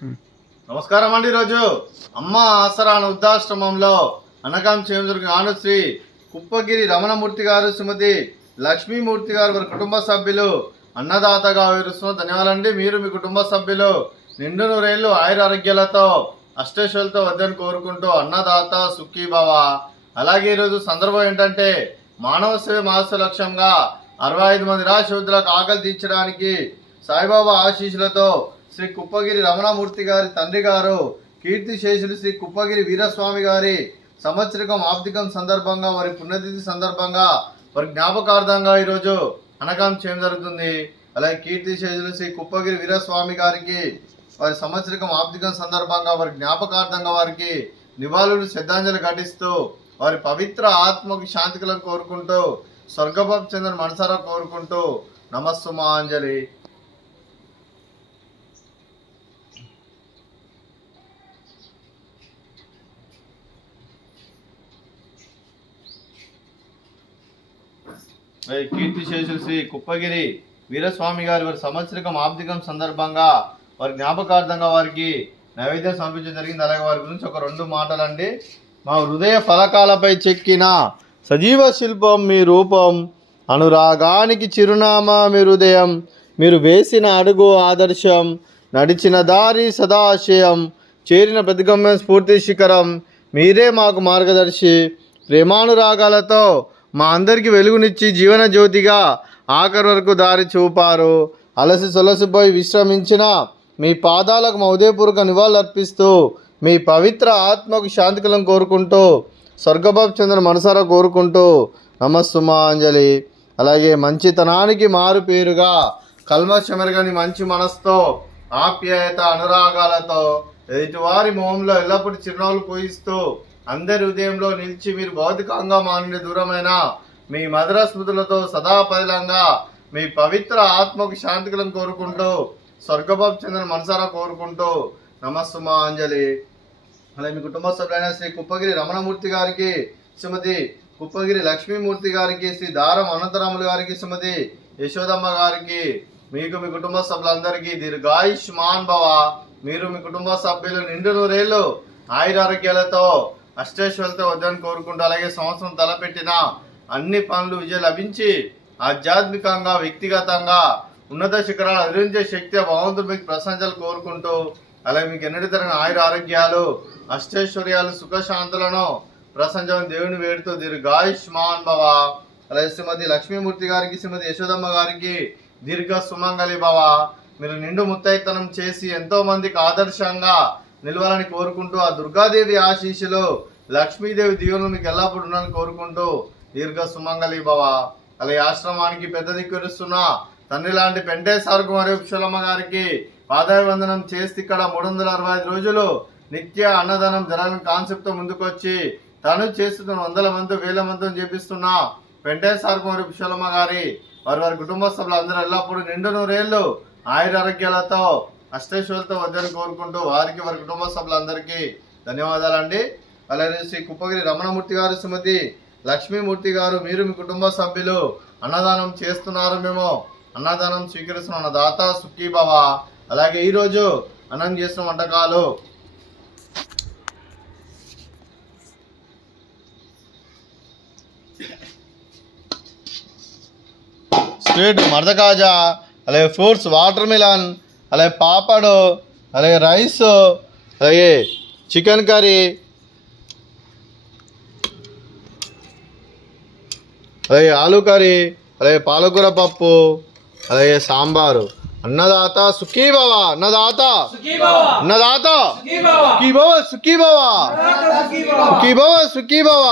నమస్కారం అండి. ఈరోజు అమ్మ ఆసరా వృద్ధాశ్రమంలో అనకాం చేమదుర్గ శ్రీ కుప్పగిరి రమణమూర్తి గారు, శ్రీమతి లక్ష్మీమూర్తి గారు వారి కుటుంబ సభ్యులు అన్నదాతగా వివరిస్తున్న ధన్యవాదాలండి. మీరు మీ కుటుంబ సభ్యులు నిండు నూరేళ్లు ఆయుర ఆరోగ్యాలతో అష్టైశ్వర్యాలతో వద్దని కోరుకుంటూ అన్నదాత సుఖీభవ. అలాగే ఈరోజు సందర్భం ఏంటంటే మానవ సేవ మాస లక్ష్యంగా 65 మంది నిరాశ్రయులకు ఆకలి తీర్చడానికి సాయిబాబా ఆశీస్సులతో శ్రీ కుప్పగిరి రమణమూర్తి గారి తండ్రి గారు కీర్తిశేషులు శ్రీ కుప్పగిరి వీరస్వామి గారి సంవత్సరికం ఆబ్దికం సందర్భంగా వారి పుణ్యతిథి సందర్భంగా వారి జ్ఞాపకార్థంగా ఈరోజు అనకాం చేయడం జరుగుతుంది. అలాగే కీర్తిశేషులు శ్రీ కుప్పగిరి వీరస్వామి గారికి వారి సంవత్సరికం ఆబ్దికం సందర్భంగా వారి జ్ఞాపకార్థంగా వారికి నివాళులు శ్రద్ధాంజలి ఘటిస్తూ వారి పవిత్ర ఆత్మకు శాంతికలను కోరుకుంటూ స్వర్గభావం చెందిన మనసారా కోరుకుంటూ నమస్సుమాంజలి. కీర్తిశేషులు శ్రీ కుప్పగిరి వీరస్వామి గారి వారి సంవత్సరికం ఆబ్దికం సందర్భంగా వారి జ్ఞాపకార్థంగా వారికి నైవేద్యం సమర్పించడం జరిగింది. అలాగే వారి గురించి ఒక 2 మాటలండి. మా హృదయ ఫలకాలపై చెక్కిన సజీవ శిల్పం మీ రూపం, అనురాగానికి చిరునామా మీ హృదయం, మీరు వేసిన అడుగు ఆదర్శం, నడిచిన దారి సదాశయం, చేరిన ప్రతిగమ్యం స్ఫూర్తి శిఖరం, మీరే మాకు మార్గదర్శి. ప్రేమానురాగాలతో మా అందరికీ వెలుగునిచ్చి జీవన జ్యోతిగా ఆఖరి వరకు దారి చూపారు. అలసి సొలసిపోయి విశ్రమించిన మీ పాదాలకు మా ఉదయపూర్వక నివాళులు అర్పిస్తూ మీ పవిత్ర ఆత్మకు శాంతికలను కోరుకుంటూ స్వర్గభావం చెందిన మనసారా కోరుకుంటూ నమస్సుమాంజలి. అలాగే మంచితనానికి మారు పేరుగా కల్మషమెరగని మంచి మనసుతో ఆప్యాయత అనురాగాలతో ఎదుటివారి మొహంలో ఎల్లప్పుడూ చిరునవ్వులు పూయిస్తూ అందరి హృదయంలో నిలిచి మీరు భౌతికంగా మా నుండి దూరమైన మీ మధుర స్మృతులతో సదాపైలంగా మీ పవిత్ర ఆత్మకు శాంతికలను కోరుకుంటూ స్వర్గభావం చెందిన మనసారా కోరుకుంటూ నమస్సుమాంజలి. అలాగే మీ కుటుంబ సభ్యులైన శ్రీ కుప్పగిరి రమణమూర్తి గారికి, శ్రీమతి కుప్పగిరి లక్ష్మీమూర్తి గారికి, శ్రీ దారం అనంతరాములు గారికి, శ్రీమతి యశోదమ్మ గారికి, మీకు మీ కుటుంబ సభ్యులందరికీ దీర్ఘాయుష్మాన్ భవ. మీరు మీ కుటుంబ సభ్యులు నిండు నూరేళ్లు ఆయురారోగ్యాలతో అష్టైశ్వర్యాలతో వద్దని కోరుకుంటూ అలాగే సంవత్సరం తలపెట్టిన అన్ని పనులు విజయం లభించి ఆధ్యాత్మికంగా వ్యక్తిగతంగా ఉన్నత శిఖరాలు అధిరించే శక్తి భగవంతుడు మీకు ప్రశంసలు కోరుకుంటూ అలాగే మీకు ఎన్నటి తరగని ఆయుర ఆరోగ్యాలు అష్టైశ్వర్యాలు సుఖశాంతులను ప్రశంసలను దేవుని వేడుతూ దీర్ఘాయుష్మాన్ భవ. అలాగే శ్రీమతి లక్ష్మీమూర్తి గారికి, శ్రీమతి యశోదమ్మ గారికి దీర్ఘ సుమంగళి భవ. మీరు నిండు ముత్తైతనం చేసి ఎంతో మందికి ఆదర్శంగా నిలవాలని కోరుకుంటూ ఆ దుర్గాదేవి ఆశీస్సులు లక్ష్మీదేవి దీవులు మీకు ఎల్లప్పుడు ఉన్నారని కోరుకుంటూ దీర్ఘ సుమంగళి భవ. అలాగే ఆశ్రమానికి పెద్ద దిక్కురుస్తున్న తండ్రి లాంటి పెంటేశ్వరకు మరియు పుష్పలమ్మ గారికి పాదాభివందనం చేసి ఇక్కడ 365 రోజులు నిత్య అన్నదానం జరగని కాన్సెప్ట్తో ముందుకొచ్చి తను చేస్తున్న 100 మంది 1000 మందితో చేపిస్తున్న పెంటేశ్వరకు మరియు పుష్పలమ్మ గారి వారి కుటుంబ సభ్యులు అందరూ ఎల్లప్పుడూ నిండు నూరేళ్లు ఆయుర ఆరోగ్యాలతో అష్టైశ్వర్యాలతో వద్దని కోరుకుంటూ వారికి వారి కుటుంబ సభ్యులందరికీ ధన్యవాదాలండి. అలాగే శ్రీ కుప్పగిరి రమణమూర్తి గారు, శ్రీమతి లక్ష్మీమూర్తి గారు, మీరు మీ కుటుంబ సభ్యులు అన్నదానం చేస్తున్నారు, మేము అన్నదానం స్వీకరిస్తున్న అన్నదాత సుఖీభవ. అలాగే ఈరోజు అన్నం చేస్తున్న వంటకాలు స్వీట్ మర్దకాజా, అలాగే ఫ్రూట్స్ వాటర్ మిలన్, అలాగే పాపడు, అలాగే రైస్, అలాగే చికెన్ కర్రీ, అలాగే ఆలు కర్రీ, అలాగే పాలకూర పప్పు, అలాగే సాంబారు. అన్నదాత సుఖీభవ, అన్నదాత అన్నదాత సుఖీభవ సుఖీభవ సుఖీభవ సుఖీభవ.